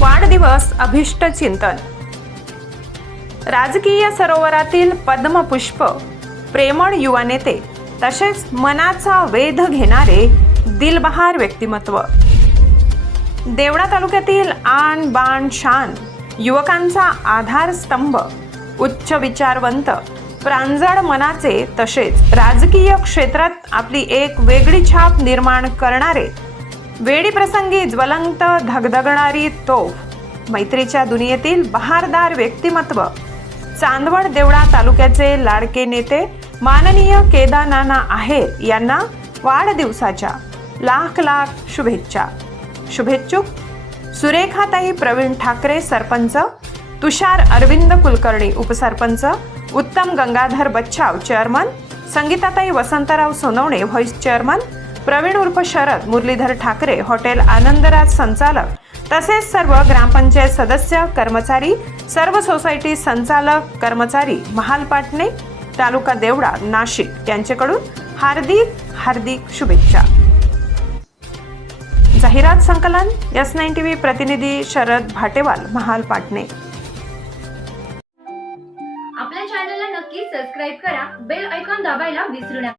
वाढदिवस अभिष्ट चिंतन. राजकीय सरोवरातील पद्मपुष्प प्रेमळ युवा नेते तसेच मनाचा वेध घेणारे दिलबहार व्यक्तिमत्व. देवळा तालुक्यातील आण बाण शान युवकांचा आधारस्तंभ उच्च विचारवंत प्रांजळ मनाचे तसेच राजकीय क्षेत्रात आपली एक वेगळी छाप निर्माण करणारे वेळी प्रसंगी ज्वलंत धगधगणारी तोफ मैत्रीच्या दुनियेतील बहारदार व्यक्तिमत्व. चांदवड देवळा तालुक्याचे लाडके नेते माननीय केदानाना आहेर यांना वाढदिवसाच्या लाख लाख शुभेच्छा. शुभेच्छुक सुरेखाताई प्रवीण ठाकरे सरपंच तुषार अरविंद कुलकर्णी उपसरपंच Uttam Gangadhar Bachhav chairman Sangitatai Vasantrao Sonawane vice chairman Pravin उर्फ शरद मुरलीधर ठाकरे हॉटेल आनंदराज संचालक तसेच सर्व ग्रामपंचायत सदस्य कर्मचारी सर्व सोसायटी संचालक कर्मचारी महालपाटणे तालुका देवडा नाशिक यांच्याकडून हार्दिक हार्दिक शुभेच्छा. जाहिरात संकलन एस नाईन टी व्ही प्रतिनिधी शरद भाटेवाल महाल पाटणे. आपल्या चॅनलला नक्की सबस्क्राईब करा बेल ऐकॉन दाबायला विसरू नका.